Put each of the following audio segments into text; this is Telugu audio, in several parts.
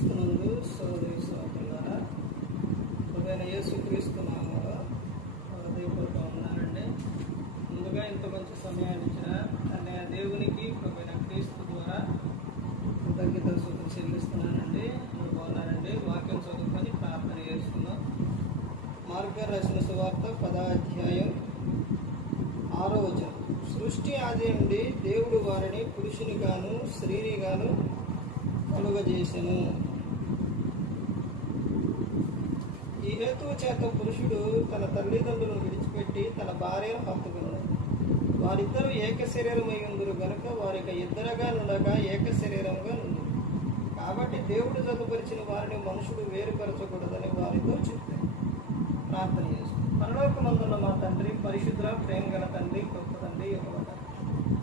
క్రీస్తునందు సోదరి సోదరులారా ఉదయం యేసు క్రీస్తు నామంలో హృదయపూర్వక ఉన్నారండి ముందుగా ఇంత మంచి సమయాన్ని ఇచ్చిన అనే దేవునికి ప్రభుత్వ క్రీస్తు ద్వారా కృతజ్ఞత సూత్రం చెల్లిస్తున్నానండి మీరు బాగున్నారండి వాక్యం చదువుకొని ప్రార్థన చేసుకుందాం. మార్గ రచన సువార్త పదాధ్యాయం ఆరో వచనం. సృష్టి ఆది నుండి దేవుడు వారిని పురుషుని గాను స్త్రీని గాను కలుగజేసెను. ఈ చేత పురుషుడు తన తల్లిదండ్రులను విడిచిపెట్టి తన భార్యను హత్తుకున్నాడు వారిద్దరూ ఏక శరీరమై ఉందరు గనుక వారికి ఇద్దరుగా నుండగా ఏక శరీరంగా ఉంది. కాబట్టి దేవుడు జతపరిచిన వారిని మనుషుడు వేరుపరచకూడదని వారితో చెప్పారు. ప్రార్థన చేస్తుంది పరలోకమందున్న మా తండ్రి పరిశుద్ర ప్రేమ గల తండ్రి గొప్ప తండ్రి యెహోవా.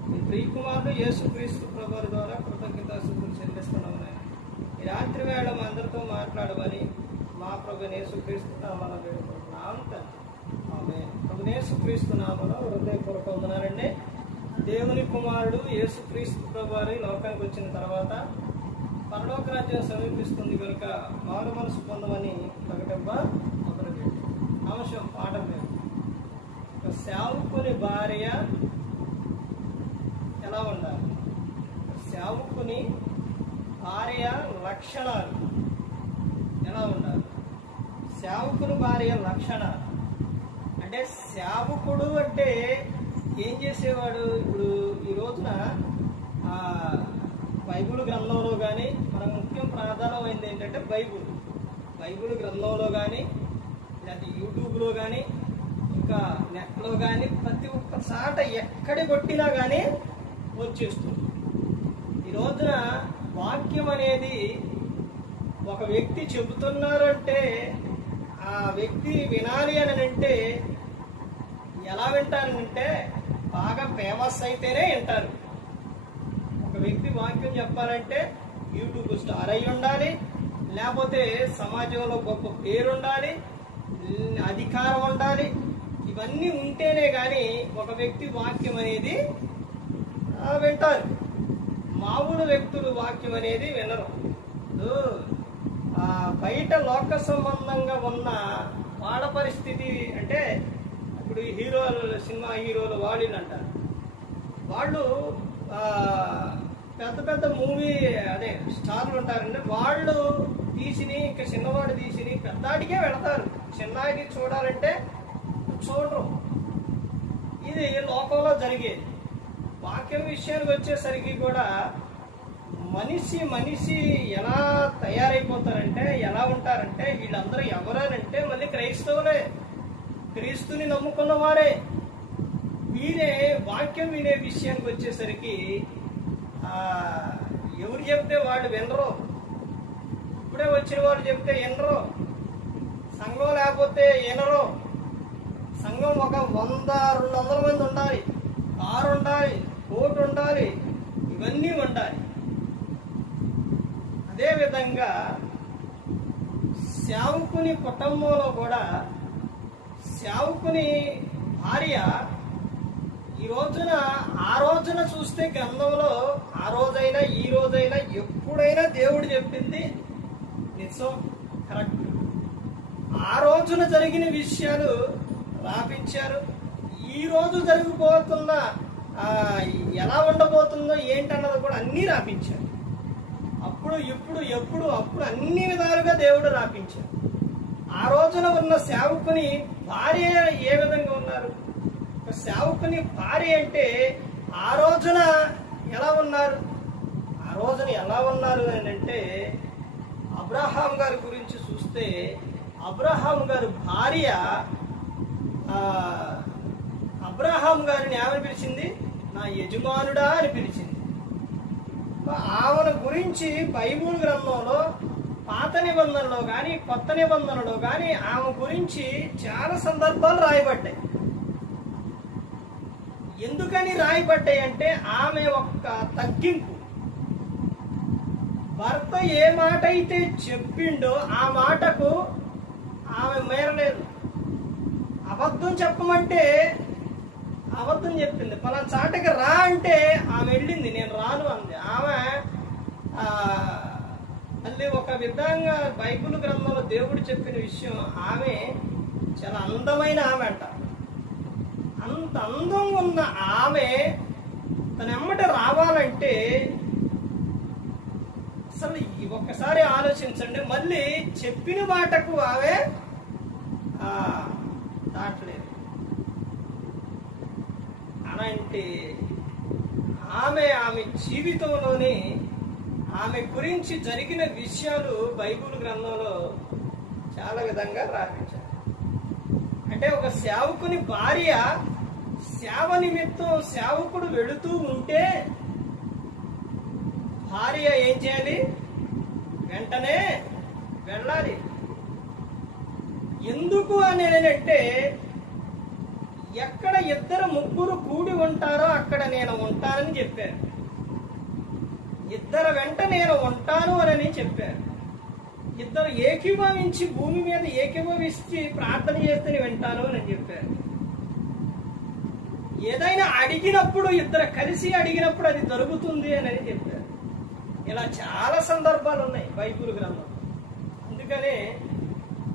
మీ ప్రియకుమారుడు యేసుక్రీస్తు ప్రభు ద్వారా కృతజ్ఞత చెల్లిస్తున్నామని రాత్రి వేళ మా అందరితో మాట్లాడమని మా ప్రభు యేసుక్రీస్తు నామల వేడుకుంటున్నాం తండ్రి. ఆమె ప్రభు యేసుక్రీస్తు నామలో హృదయపూర్వక వందనాలండి. దేవుని కుమారుడు యేసుక్రీస్తు ప్రభు వారి లోకానికి వచ్చిన తర్వాత పరలోక రాజ్యం సమీపిస్తుంది కనుక మారు మనసు పొందమని ప్రకటింప మొదలుపెట్టి అంశం పాట మీద ఒక సేవకుని భార్య ఎలా ఉండాలి? ఒక సేవకుని భార్య లక్షణాలు ఎలా ఉండాలి సేవకుని భార్య లక్షణాలు అంటే సేవకుడు అంటే ఏం చేసేవాడు ఇప్పుడు ఈ రోజున ఆ, బైబిల్ గ్రంథంలో కానీ మనకు ముఖ్యం ప్రాధాన్యమైంది ఏంటంటే బైబిల్ బైబిల్ గ్రంథంలో కానీ లేకపోతే యూట్యూబ్లో కానీ ఇంకా నెట్లో కానీ ప్రతి ఒక్క చాట ఎక్కడి కొట్టినా కానీ వచ్చేస్తుంది ఈ రోజున వాక్యం అనేది ఒక వ్యక్తి చెబుతున్నారంటే ఆ వ్యక్తి వినాలి అని అంటే ఎలా వింటారంటే బాగా ఫేమస్ అయితేనే వింటారు. ఒక వ్యక్తి వాక్యం చెప్పాలంటే యూట్యూబ్ స్టార్ అయి ఉండాలి లేకపోతే సమాజంలో గొప్ప పేరు ఉండాలి అధికారం ఉండాలి ఇవన్నీ ఉంటేనే కానీ ఒక వ్యక్తి వాక్యం అనేది వింటారు. మామూలు వ్యక్తులు వాక్యం అనేది వినరు. బయట లోక సంబంధంగా ఉన్న వాళ్ళ పరిస్థితి అంటే ఇప్పుడు ఈ హీరోలు సినిమా హీరోలు వాళ్ళు అంటారు వాళ్ళు పెద్ద పెద్ద మూవీ అదే స్టార్లు ఉంటారండి వాళ్ళు తీసిని ఇంకా చిన్నవాడు తీసిని పెద్దాటికే వెళతారు. చిన్నాడికి చూడాలంటే చూడరు. ఇది లోకంలో జరిగేది. వాక్యం విషయానికి వచ్చేసరికి కూడా మనిషి మనిషి ఎలా తయారైపోతారంటే ఎలా ఉంటారంటే వీళ్ళందరూ ఎవరనంటే మళ్ళీ క్రైస్తవులే. క్రీస్తుని నమ్ముకున్న వారే వీరే వాక్యం వినే విషయానికి వచ్చేసరికి ఎవరు చెప్తే వాళ్ళు వినరు. ఇప్పుడే వచ్చిన వాళ్ళు చెప్తే వినరు. సంఘం లేకపోతే వినరు. సంఘం ఒక వంద రెండు వందల మంది ఉండాలి. కారు ఉండాలి కోటు ఉండాలి ఇవన్నీ ఉండాలి. అదేవిధంగా సేవకుని కుటుంబంలో కూడా సేవకుని భార్య ఈ రోజున ఆ రోజున చూస్తే గ్రంథంలో ఆ రోజైనా ఈ రోజైనా ఎప్పుడైనా దేవుడు చెప్పింది నిజం కరెక్ట్. ఆ రోజున జరిగిన విషయాలు రాపించారు. ఈ రోజు జరిగిపోతున్న ఎలా ఉండబోతుందో ఏంటన్నది కూడా అన్నీ రాపించారు. అప్పుడు ఇప్పుడు ఎప్పుడు అప్పుడు అన్ని విధాలుగా దేవుడు రాపించారు ఆ రోజున ఉన్న సేవకుని భార్య ఏ విధంగా ఉన్నారు? సేవకుని భార్య అంటే ఆ రోజున ఎలా ఉన్నారు? ఆ రోజున ఎలా ఉన్నారు అని అంటే అబ్రహాం గారి గురించి చూస్తే అబ్రహాం గారి భార్య అబ్రహాం గారిని ఏమని పిలిచింది? నా యజమానుడా అని పిలిచింది. ఆమెను గురించి బైబుల్ గ్రంథంలో పాత నిబంధనలో కానీ కొత్త నిబంధనలో కానీ ఆమె గురించి చాలా సందర్భాలు రాయబడ్డాయి. ఎందుకని రాయబడ్డాయి అంటే ఆమె ఒక్క తగ్గింపు. భర్త ఏ మాట అయితే చెప్పిండో ఆ మాటకు ఆమె మేరలేదు. అబద్ధం చెప్పమంటే అబద్ధం చెప్పింది. పలానా చాటకి రా అంటే ఆమె వెళ్ళింది నేను రాను అంది ఆమె ఆ, మళ్ళీ ఒక విధంగా బైబుల్ గ్రంథంలో దేవుడు చెప్పిన విషయం ఆమె చాలా అందమైన ఆమె అంట. అంత అందం ఉన్న ఆమె తన ఎమ్మట రావాలంటే అసలు ఒక్కసారి ఆలోచించండి మళ్ళీ చెప్పిన మాటకు ఆమె దాటలేదు. అలాంటి ఆమె ఆమె జీవితంలోని ఆమె గురించి జరిగిన విషయాలు బైబిల్ గ్రంథంలో చాలా విధంగా రాపించారు. అంటే ఒక సేవకుని భార్య సేవ నిమిత్తం సేవకుడు వెళుతూ ఉంటే భార్య ఏం చేయాలి? వెంటనే వెళ్ళాలి. ఎందుకు అనేదంటే ఎక్కడ ఇద్దరు ముగ్గురు కూడి ఉంటారో అక్కడ నేను ఉంటానని చెప్పారు. ఇద్దరు వెంట నేను ఉంటాను అని చెప్పారు ఇద్దరు ఏకీభవించి భూమి మీద ఏకీభవించి ప్రార్థన చేస్తే వింటాను అని చెప్పారు ఏదైనా అడిగినప్పుడు ఇద్దరు కలిసి అడిగినప్పుడు అది దొరుకుతుంది అని చెప్పారు ఇలా చాలా సందర్భాలు ఉన్నాయి బైబుల్ గ్రంథం అందుకనే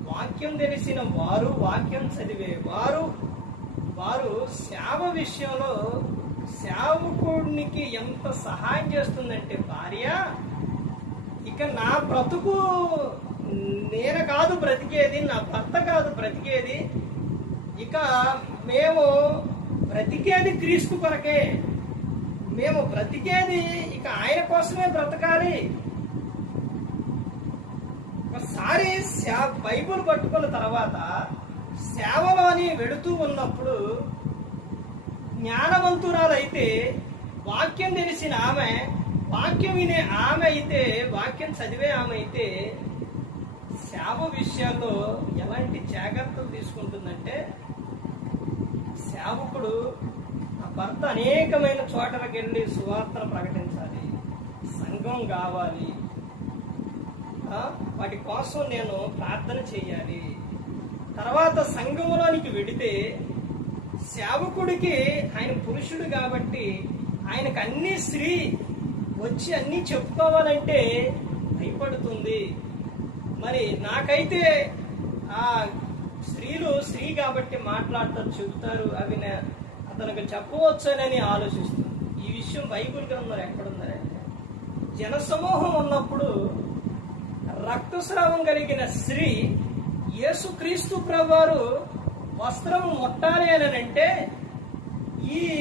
వాక్యం తెలిసిన వారు వాక్యం చదివే వారు వారు సేవ విషయంలో సేవకుడికి ఎంత సహాయం చేస్తుందంటే భార్య ఇక నా బ్రతుకు నేను కాదు బ్రతికేది నా భర్త కాదు బ్రతికేది ఇక మేము బ్రతికేది క్రీస్తు కొరకే. మేము బ్రతికేది ఇక ఆయన కోసమే బ్రతకాలి. ఒకసారి శా- పట్టుకున్న తర్వాత సేవలోని వెళుతూ ఉన్నప్పుడు జ్ఞానవంతురాలైతే వాక్యం తెలిసిన ఆమె వాక్యం వినే ఆమె అయితే వాక్యం చదివే ఆమె అయితే శాప విషయాల్లో ఎలాంటి జాగ్రత్తలు తీసుకుంటుందంటే సేవకుడు ఆ భర్త అనేకమైన చోటలకు వెళ్ళి సువార్తను ప్రకటించాలి సంఘం కావాలి వాటి కోసం నేను ప్రార్థన చేయాలి. తర్వాత సంఘంలోనికి వెడితే సేవకుడికి ఆయన పురుషుడు కాబట్టి ఆయనకు అన్ని స్త్రీ వచ్చి అన్నీ చెప్పుకోవాలంటే భయపడుతుంది. మరి నాకైతే ఆ స్త్రీలు స్త్రీ కాబట్టి మాట్లాడతారు చెబుతారు అవి అతనికి చెప్పవచ్చునని ఆలోచిస్తుంది. ఈ విషయం బైబుల్ గ్రంథంలో ఎక్కడుందంటే జనసమూహం ఉన్నప్పుడు రక్తస్రావం కలిగిన స్త్రీ యేసుక్రీస్తు ప్రభువారు వస్త్రం ముట్టాలి అని అంటే ఈ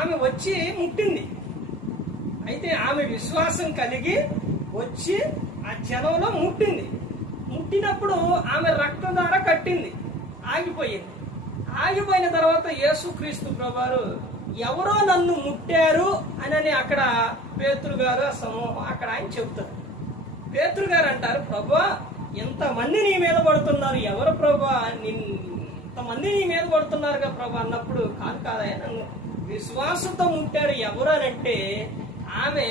ఆమె వచ్చి ముట్టింది. అయితే ఆమె విశ్వాసం కలిగి వచ్చి ఆ జనంలో ముట్టింది. ముట్టినప్పుడు ఆమె రక్తధార కట్టింది. ఆగిపోయింది. ఆగిపోయిన తర్వాత యేసుక్రీస్తు ప్రభువారు ఎవరో నన్ను ముట్టారు? అని అక్కడ పేతురు గారు ఆ సమూహం అక్కడ ఆయన చెబుతారు. పేతురు గారు అంటారు ప్రభా ఎంతమంది నీ మీద పడుతున్నారు? ఎవరు ప్రభా? ఇంతమంది నీ మీద పడుతున్నారుగా ప్రభు అన్నప్పుడు కాదు కాదయ్యా నన్ను విశ్వాసంతో ముట్టారు ఎవరు అంటే ఆమె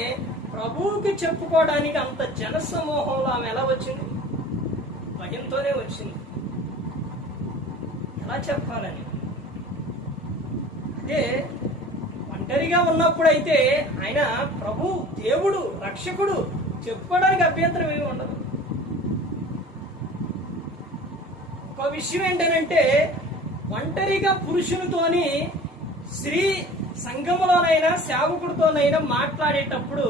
ప్రభువుకి చెప్పుకోవడానికి అంత జన సమూహంలో ఆమె ఎలా వచ్చింది? భయంతోనే వచ్చింది. ఎలా చెప్పాలని? అదే ఒంటరిగా ఉన్నప్పుడైతే ఆయన ప్రభు దేవుడు రక్షకుడు చెప్పుకోవడానికి అభ్యంతరం ఏమి ఉండదు. ఒక విషయం ఏంటంటే ఒంటరిగా పురుషునితోని స్త్రీ సంఘములోనైనా సేవకుడితోనైనా మాట్లాడేటప్పుడు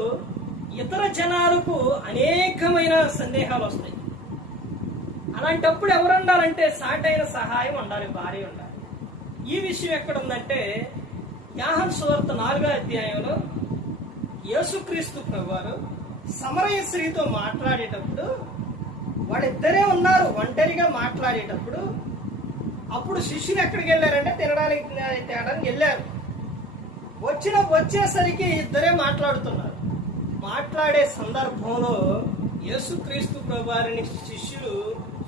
ఇతర జనాలకు అనేకమైన సందేహాలు వస్తాయి అలాంటప్పుడు ఎవరు ఉండాలంటే సాటైన సహాయం ఉండాలి భార్య ఉండాలి. ఈ విషయం ఎక్కడ ఉందంటే యాహన్ సువార్త నాలుగో అధ్యాయంలో యేసుక్రీస్తు ప్రభువారు సమరయ స్త్రీతో మాట్లాడేటప్పుడు వాళ్ళిద్దరే ఉన్నారు ఒంటరిగా మాట్లాడేటప్పుడు. అప్పుడు శిష్యులు ఎక్కడికి వెళ్ళారంటే తినడానికి తేడానికి వెళ్ళారు. వచ్చిన వచ్చేసరికి ఇద్దరే మాట్లాడుతున్నారు. మాట్లాడే సందర్భంలో యేసుక్రీస్తు ప్రభువారిని శిష్యులు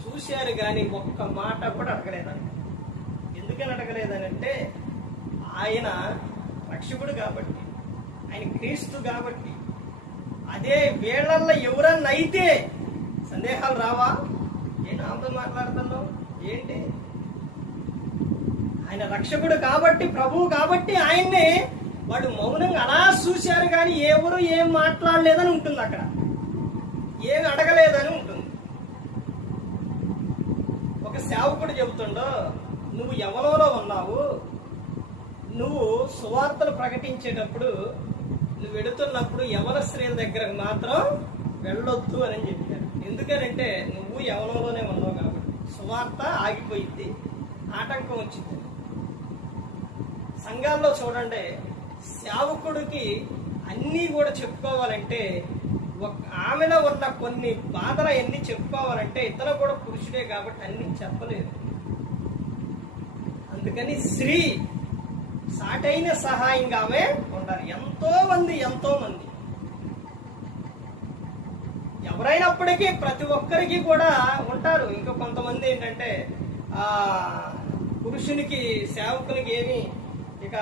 చూశారు కానీ ఒక్క మాట కూడా అడగలేదంట ఎందుకని అడగలేదనంటే ఆయన రక్షకుడు కాబట్టి ఆయన క్రీస్తు కాబట్టి. అదే వేళల్లో ఎవరన్నా అయితే సందేహాలు రావా? నేను ఆమెతో మాట్లాడుతున్నావు? ఏంటి? ఆయన రక్షకుడు కాబట్టి ప్రభువు కాబట్టి ఆయన్నే వాడు మౌనంగా అలా చూశారు కానీ ఎవరు ఏం మాట్లాడలేదని ఉంటుంది అక్కడ. ఏం అడగలేదని ఉంటుంది. ఒక సేవకుడు చెబుతుండో నువ్వు ఎవరోలో ఉన్నావు. నువ్వు సువార్తలు ప్రకటించేటప్పుడు నువ్వు వెడుతున్నప్పుడు యవన స్త్రీల దగ్గరకు మాత్రం వెళ్ళొద్దు అని చెప్పి. ఎందుకనంటే నువ్వు ఎవరోలోనే ఉన్నావు కాబట్టి. సువార్త ఆగిపోయింది ఆటంకం వచ్చింది. సంఘాల్లో చూడండి సేవకుడికి అన్నీ కూడా చెప్పుకోవాలంటే ఒక ఆమెలో ఉన్న కొన్ని బాధలు అన్ని చెప్పుకోవాలంటే ఇతను కూడా పురుషుడే కాబట్టి అన్ని చెప్పలేదు. అందుకని స్త్రీ సాటైన సహాయంగా ఆమె ఉండాలి. ఎంతో మంది ఎంతో మంది ఎవరైనప్పటికీ ప్రతి ఒక్కరికి కూడా ఉంటారు. ఇంకా కొంతమంది ఏంటంటే ఆ పురుషునికి సేవకునికి ఏమి ఇక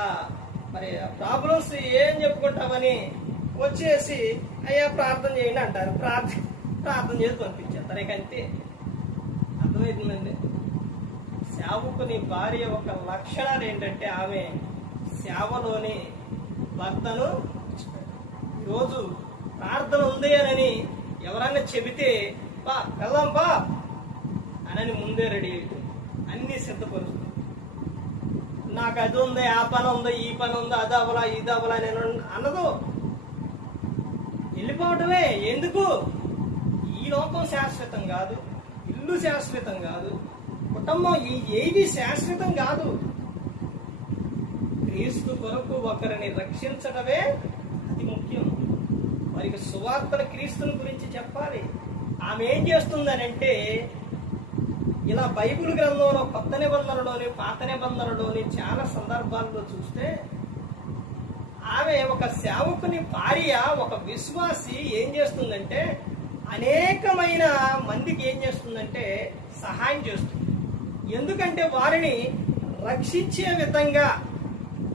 మరి ప్రాబ్లమ్స్ ఏం చెప్పుకుంటామని వచ్చేసి అయ్యా ప్రార్థన చేయండి అంటారు. ప్రార్థన ప్రార్థన చేసి పంపించేస్తారు. ఇక అంతే. అర్థమవుతుందండి సేవకుని భార్య ఒక లక్షణాలు ఏంటంటే ఆమె సేవలోని భర్తను ఈరోజు ప్రార్థన ఉంది అని ఎవరన్నా చెబితే బా వెళ్దాం బా అనని ముందే రెడీ అవుతుంది అన్నీ సిద్ధపరుస్తుంది. నాకు అది ఉంది ఆ పని ఉంది ఈ పని ఉంది అది అవలా ఇది అవలా నేను అన్నదు వెళ్ళిపోవటమే. ఎందుకు? ఈ లోకం శాశ్వతం కాదు ఇల్లు శాశ్వతం కాదు కుటుంబం ఈ- ఏది శాశ్వతం కాదు. క్రీస్తు కొరకు ఒకరిని రక్షించడమే వారికి సువార్తల క్రీస్తుల గురించి చెప్పాలి. ఆమె ఏం చేస్తుందనంటే ఇలా బైబిల్ గ్రంథంలో కొత్త నిబంధనలోని పాత నిబంధనలోని చాలా సందర్భాల్లో చూస్తే ఆమె ఒక సేవకుని భార్య ఒక విశ్వాసి ఏం చేస్తుందంటే అనేకమైన మందికి ఏం చేస్తుందంటే సహాయం చేస్తుంది. ఎందుకంటే వారిని రక్షించే విధంగా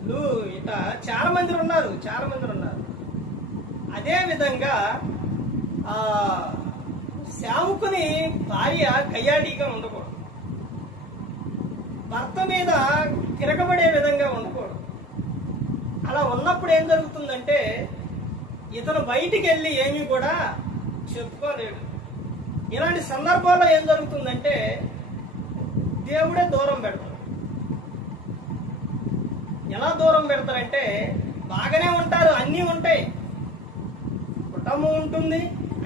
లు ఇట చాలా మంది ఉన్నారు చాలా మంది ఉన్నారు. అదే విధంగా ఆ భార్య కయ్యాడిగా ఉండకూడదు. భర్త మీద కిరకబడే విధంగా ఉండకూడదు. అలా ఉన్నప్పుడు ఏం జరుగుతుందంటే ఇతను బయటికి వెళ్ళి ఏమీ కూడా చెప్పుకోలేడు. ఇలాంటి సందర్భాల్లో ఏం జరుగుతుందంటే దేవుడే దూరం పెడతాడు. ఎలా దూరం పెడతారంటే బాగానే ఉంటారు అన్నీ ఉంటాయి. కుటుంబం ఉంటుంది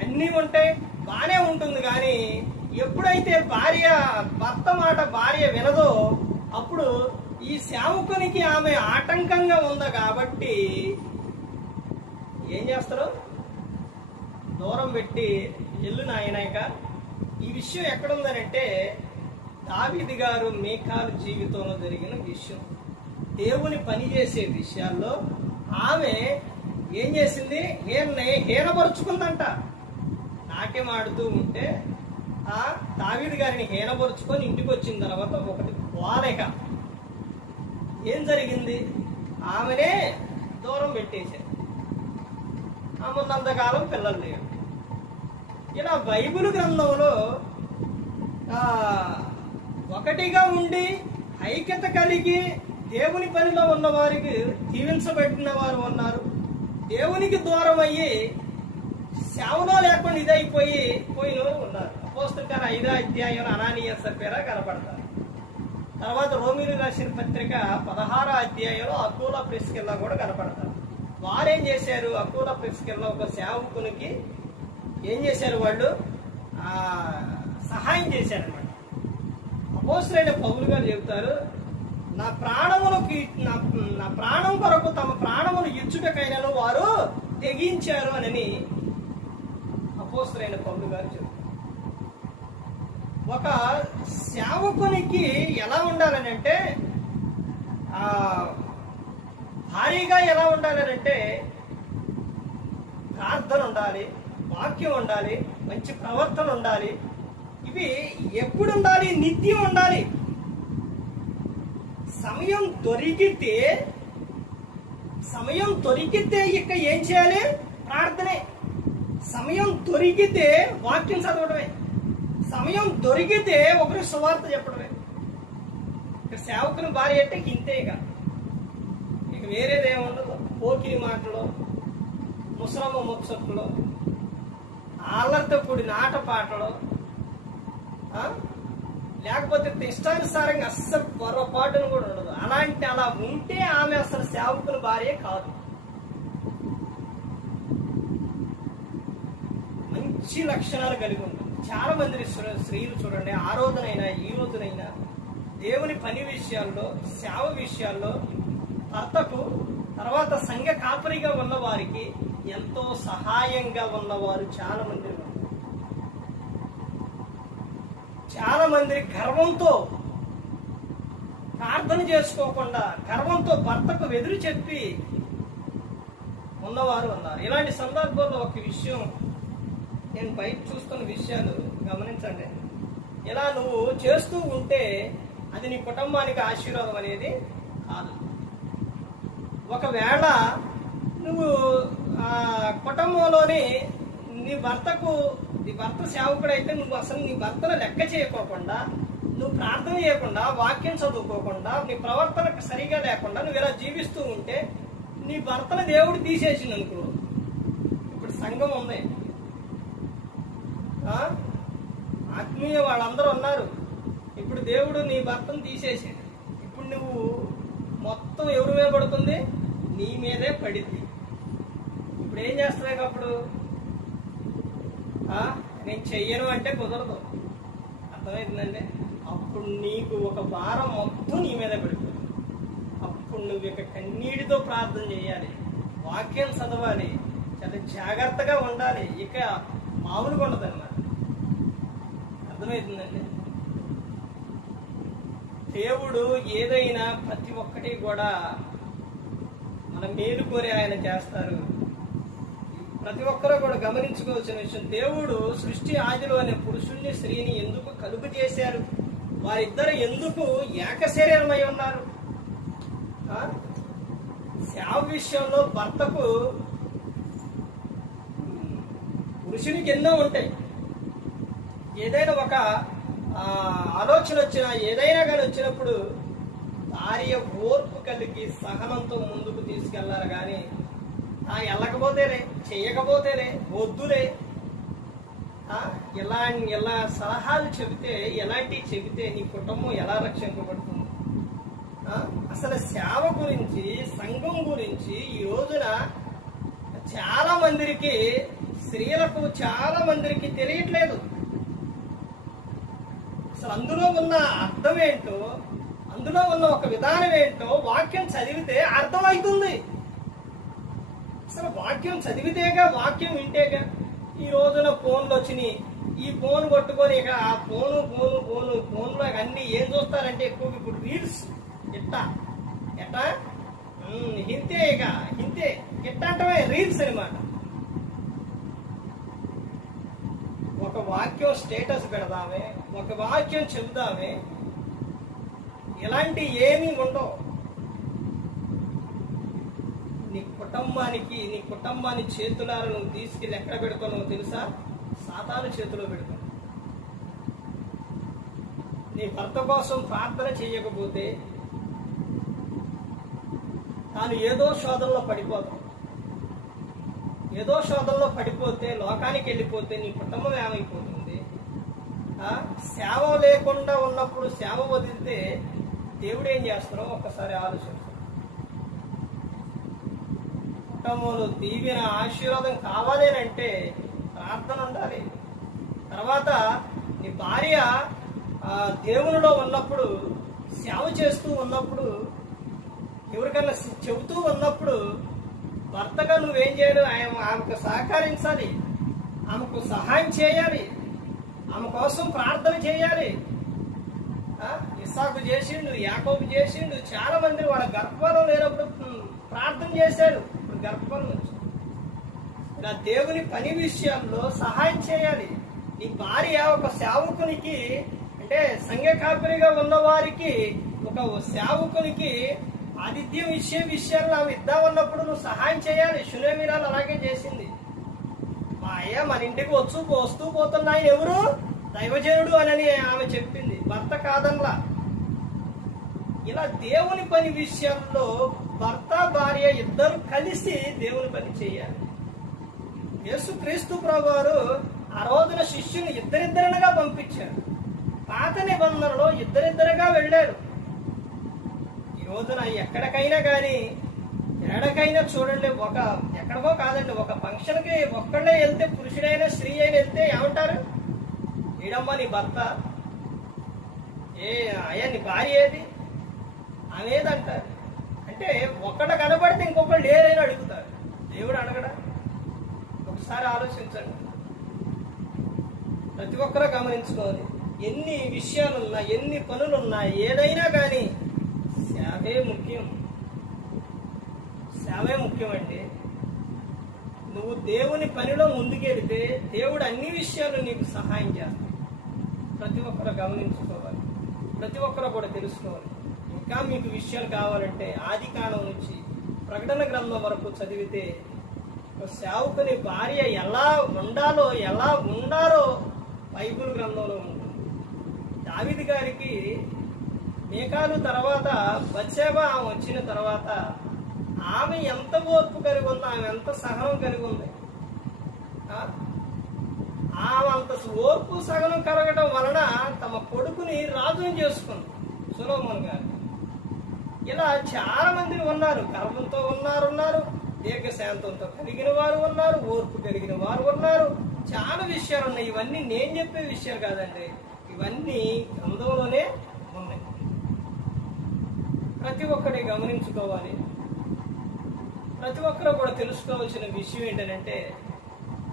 అన్నీ ఉంటాయి బాగానే ఉంటుంది. కానీ ఎప్పుడైతే భార్య భర్త మాట భార్య వినదో అప్పుడు ఈ శాముకునికి ఆమె ఆటంకంగా ఉంది కాబట్టి ఏం చేస్తారు? దూరం పెట్టి ఎల్లు నాయనాక ఈ విషయం ఎక్కడుందనంటే దావిది గారు మేకాలు జీవితంలో జరిగిన విషయం. దేవుని పని చేసే విషయాల్లో ఆమె ఏం చేసింది? హీన హీనపరుచుకుందంట. నాట్యం ఆడుతూ ఉంటే ఆ దావీది గారిని హీనపరుచుకొని ఇంటికి వచ్చిన తర్వాత ఒకటి వాలేక ఏం జరిగింది? ఆమెనే దూరం పెట్టేశారు. ఆమెన్నంతకాలం పిల్లలు లేరు. ఇలా బైబిల్ గ్రంథంలో ఒకటిగా ఉండి ఐక్యత కలిగి దేవుని పనిలో ఉన్న వారికి దీవించబడిన వారు ఉన్నారు. దేవునికి దూరం అయ్యి సేవలో లేకుండా ఇదైపోయి పోయిన ఉన్నారు. అపోస్తుల ఐదో అధ్యాయం అనానీయ సభ్యరా కనపడతారు. తర్వాత రోమిలు రాసిన పత్రిక పదహారో అధ్యాయంలో అకూల ప్రిస్కిల్లా కూడా కనపడతారు. వారేం చేశారు? అకూల ప్రిస్కిల్లా ఒక సేవకునికి ఏం చేశారు వాళ్ళు? సహాయం చేశారనమాట అపోస్తులైన పౌరులు గారు చెబుతారు నాకు నా ప్రాణం కొరకు తమ ప్రాణమును ఇచ్చుటకైనను వారు తెగించారు అని అపోస్తులైన పౌలు గారు ఒక సేవకునికి ఎలా ఉండాలని అంటే ఆ, భారీగా ఎలా ఉండాలని అంటే ప్రార్థన ఉండాలి వాక్యం ఉండాలి మంచి ప్రవర్తన ఉండాలి. ఇవి ఎప్పుడు ఉండాలి? నిత్యం ఉండాలి. సమయం దొరికితే సమయం దొరికితే ఇక ఏం చేయాలి? ప్రార్థనే. సమయం దొరికితే వాక్యం చదవడమే. సమయం దొరికితే ఒకరి సువార్త చెప్పడమే. ఇక సేవకుని భార్య అంటే ఇక ఇంతే ఇక. ఇక వేరేదేముండదు పోకిరి మాటలు ముసలమ్మ ముక్సట్లు ఆళ్ళతో కూడిన ఆట పాటలు లేకపోతే ఇష్టానుసారంగా అస్సలు పొరపాటును కూడా ఉండదు. అలాంటి అలా ఉంటే ఆమె అసలు సేవకుల భార్య కాదు. మంచి లక్షణాలు కలిగి ఉంటుంది. చాలా మంది స్త్రీలు చూడండి ఆ రోజునైనా ఈ రోజునైనా దేవుని పని విషయాల్లో సేవ విషయాల్లో భర్తకు తర్వాత సంఘ కాపరిగా ఉన్న వారికి ఎంతో సహాయంగా ఉన్నవారు చాలా మంది ఉన్నారు చాలా మంది గర్వంతో ప్రార్థన చేసుకోకుండా గర్వంతో భర్తకు వెదురు చెప్పి ఉన్నవారు ఉన్నారు. ఇలాంటి సందర్భంలో ఒక విషయం నేను బయట చూస్తున్న విషయాలు గమనించండి. ఇలా నువ్వు చేస్తూ ఉంటే అది నీ కుటుంబానికి ఆశీర్వాదం అనేది కాదు. ఒకవేళ నువ్వు ఆ కుటుంబంలోని నీ భర్తకు నీ భర్త సేవకుడైతే నువ్వు అసలు నీ భర్తను లెక్క చేయకోకుండా నువ్వు ప్రార్థన చేయకుండా వాక్యం చదువుకోకుండా నీ ప్రవర్తన సరిగా లేకుండా నువ్వు ఇలా జీవిస్తూ ఉంటే నీ భర్తను దేవుడు తీసేసింది అనుకో ఇప్పుడు సంఘం ఉంది. ఆత్మీయ వాళ్ళందరూ ఉన్నారు. ఇప్పుడు దేవుడు నీ భర్తను తీసేసాడు ఇప్పుడు నువ్వు మొత్తం ఎవరి మీద పడుతుంది? నీ మీదే పడింది. ఇప్పుడు ఏం చేస్తున్నావు అప్పుడు? నేను చెయ్యను అంటే కుదరదు. అర్థమవుతుందండి అప్పుడు నీకు ఒక భారం మొత్తం నీ మీద పడిపోతుంది అప్పుడు నువ్వు ఇక కన్నీటితో ప్రార్థన చేయాలి. వాక్యం చదవాలి. చాలా జాగ్రత్తగా ఉండాలి. ఇక మామూలుగా ఉండదన్నమాట అర్థమవుతుందండి దేవుడు ఏదైనా ప్రతి ఒక్కటి కూడా మన మేలు కోరి ఆయన చేస్తారు. ప్రతి ఒక్కరూ కూడా గమనించుకోవాల్సిన విషయం దేవుడు సృష్టి ఆదిలో అనే పురుషుణ్ణి స్త్రీని ఎందుకు కలుపు చేశారు? వారిద్దరు ఎందుకు ఏకశరీరమై ఉన్నారు? ఆ? సేవ విషయంలో భర్తకు పురుషునికి ఎన్నో ఉంటాయి. ఏదైనా ఒక ఆలోచన వచ్చినా ఏదైనా కానీ వచ్చినప్పుడు భార్య ఓర్పు కలిగి సహనంతో ముందుకు తీసుకెళ్ళారు కానీ ఆ వెళ్ళకపోతేనే చేయకపోతేనే వద్దులే. ఆ, ఇలా ఇలా సలహాలు చెబితే ఎలాంటివి చెబితే నీ కుటుంబం ఎలా రక్షింపబడుతుంది? ఆ, అసలు సేవ గురించి సంఘం గురించి ఈ రోజున చాలా మందికి స్త్రీలకు చాలా మందికి తెలియట్లేదు. అసలు అందులో ఉన్న అర్థం ఏంటో అందులో ఉన్న ఒక విధానం ఏంటో వాక్యం చదివితే అర్థమవుతుంది. అసలు వాక్యం చదివితేగా వాక్యం వింటేగా ఈ రోజున ఫోన్లు వచ్చినాయి. ఈ ఫోన్ కొట్టుకొని ఇక ఆ ఫోను ఫోను ఫోను ఫోన్లో అన్ని ఏం చూస్తారంటే ఎక్కువ ఇప్పుడు రీల్స్. ఎట్టా? ఎట్టా? హింతే ఇక ఇంతే ఎట్టా అంటే రీల్స్ అనమాట ఒక వాక్యం స్టేటస్ పెడదామే ఒక వాక్యం చెబుదామే. ఇలాంటి ఏమీ ఉండవు. నీ కుటుంబానికి నీ కుటుంబాన్ని చేతులారా నువ్వు తీసుకెళ్ళి ఎక్కడ పెడుతున్నావు తెలుసా? సాతాను చేతిలో పెడతావు. నీ భర్త కోసం ప్రార్థన చేయకపోతే తాను ఏదో శోధనలో పడిపోతాం ఏదో శోధనలో పడిపోతే లోకానికి వెళ్ళిపోతే నీ కుటుంబం ఏమైపోతుంది? సేవ లేకుండా ఉన్నప్పుడు సేవ వదిలితే దేవుడు ఏం చేస్తారో ఒక్కసారి ఆలోచన కుటుంబంలో దీవెన ఆశీర్వాదం కావాలి అని అంటే ప్రార్థన ఉండాలి. తర్వాత నీ భార్య దేవునిలో ఉన్నప్పుడు సేవ చేస్తూ ఉన్నప్పుడు ఎవరికైనా చెబుతూ ఉన్నప్పుడు భర్తగా నువ్వేం చేయాలి ఆయన ఆమెకు సహకరించాలి. ఆమెకు సహాయం చేయాలి. ఆమె కోసం ప్రార్థన చేయాలి. ఇసాకు చేసిండు యాకోబు చేసిండు చాలా మంది వాళ్ళ గర్భఫలం లేనప్పుడు ప్రార్థన చేశారు. ఇప్పుడు గర్భఫలం వచ్చింది. ఇలా దేవుని పని విషయంలో సహాయం చేయాలి. నీ భార్య ఒక సేవకునికి అంటే సంఘ కాపరిగా ఉన్న వారికి ఒక సేవకునికి ఆతిథ్యం ఇచ్చే విషయాల్లో ఆమె ఇద్దామన్నప్పుడు నువ్వు సహాయం చేయాలి. శునేమిరాలు అలాగే చేసింది. మా అయ్య మన ఇంటికి వచ్చు వస్తూ పోతున్న ఆయన ఎవరు? దైవజనుడు అని ఆమె చెప్పింది. భర్త కాదన్లా. ఇలా దేవుని పని విషయంలో భర్త భార్య ఇద్దరు కలిసి దేవుని పని చేయాలి. యేసు క్రీస్తు ప్రభువారు ఆ రోజున శిష్యుని ఇద్దరిద్దరినగా పంపించారు పాత నిబంధనలో ఇద్దరిద్దరుగా వెళ్ళారు ఈ రోజున ఎక్కడికైనా కానీ ఎక్కడికైనా చూడండి ఒక ఎక్కడికో కాదండి ఒక ఫంక్షన్కి ఒక్కళ్ళే వెళ్తే పురుషుడైనా స్త్రీ అయినా వెళ్తే ఏమంటారు? ఈడమ్మ నీ భర్త ఏ అయ్యా నీ భార్య ఏది? అనేదంటారు. అంటే ఒక్కడ కనబడితే ఇంకొకళ్ళు లేరని అడుగుతారు. దేవుడు అడగడా? ఒకసారి ఆలోచించండి. ప్రతి ఒక్కరూ గమనించుకోవాలి. ఎన్ని విషయాలున్నా ఎన్ని పనులున్నా ఏదైనా కానీ సేవే ముఖ్యం. సేవే ముఖ్యమండి. నువ్వు దేవుని పనిలో ముందుకెడితే దేవుడు అన్ని విషయాలు నీకు సహాయం చేస్తాడు. ప్రతి ఒక్కరు గమనించుకోవాలి. ప్రతి ఒక్కరు కూడా తెలుసుకోవాలి. ఇంకా మీకు విషయాలు కావాలంటే ఆది కాలం నుంచి ప్రకటన గ్రంథం వరకు చదివితే సేవకుని భార్య ఎలా ఉండాలో ఎలా ఉండాలో బైబుల్ గ్రంథంలో ఉంటుంది. దావిది గారికి మేకాలు తర్వాత బచ్చేబ ఆమె వచ్చిన తర్వాత ఆమె ఎంత ఓర్పు కలిగి ఉంది ఆమె ఎంత సహనం కలిగి ఉంది. ఆమె అంత ఓర్పు సహనం కలగడం వలన తమ కొడుకుని రాజుని చేసుకుంది సులోమన్ గారు. ఇలా చాలా మంది ఉన్నారు గర్వంతో ఉన్నారు ఉన్నారు దీర్ఘశాంతంతో కలిగిన వారు ఉన్నారు ఓర్పు కలిగిన వారు ఉన్నారు. చాలా విషయాలు ఉన్నాయి. ఇవన్నీ నేను చెప్పే విషయాలు కాదండి. ఇవన్నీ గ్రంథంలోనే ఉన్నాయి. ప్రతి ఒక్కటి గమనించుకోవాలి. ప్రతి ఒక్కరు కూడా తెలుసుకోవాల్సిన విషయం ఏంటంటే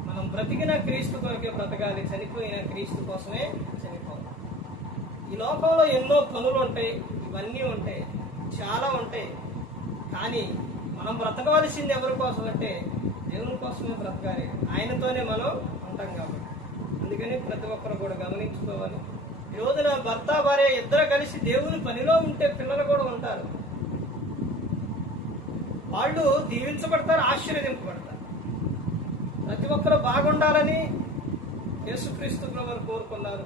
మనం బ్రతికిన క్రీస్తు కొరకే బ్రతకాలి చనిపోయిన క్రీస్తు కోసమే చనిపోవాలి. ఈ లోకంలో ఎన్నో పనులు ఉంటాయి ఇవన్నీ ఉంటాయి. చాలా ఉంటాయి. కానీ మనం బ్రతకవలసింది ఎవరి కోసం అంటే దేవుని కోసమే బ్రతకాలి. ఆయనతోనే మనం ఉంటాం కాబట్టి. అందుకని ప్రతి ఒక్కరు కూడా గమనించుకోవాలి. ఈ రోజున భర్త భార్య ఇద్దరు కలిసి దేవుని పనిలో ఉంటే పిల్లలు కూడా ఉంటారు. వాళ్ళు దీవించబడతారు ఆశీర్వదింపబడతారు. ప్రతి ఒక్కరు బాగుండాలని యేసుక్రీస్తు ప్రభువు కోరుకున్నారు.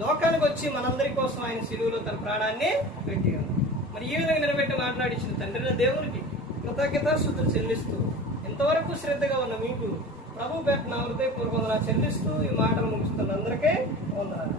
లోకానికి వచ్చి మనందరి కోసం ఆయన సిలువులో తన ప్రాణాన్ని పెట్టి మరి ఈ విధంగా నిలబెట్టి మాట్లాడించిన తండ్రిన దేవునికి కృతజ్ఞతాశుద్ధులు చెల్లిస్తూ ఎంతవరకు శ్రద్ధగా ఉన్న మీకు ప్రభు పేట నా హృదయపూర్వకంగా చెల్లిస్తూ ఈ మాటలు ముగిస్తున్న అందరికీ వందనాలు.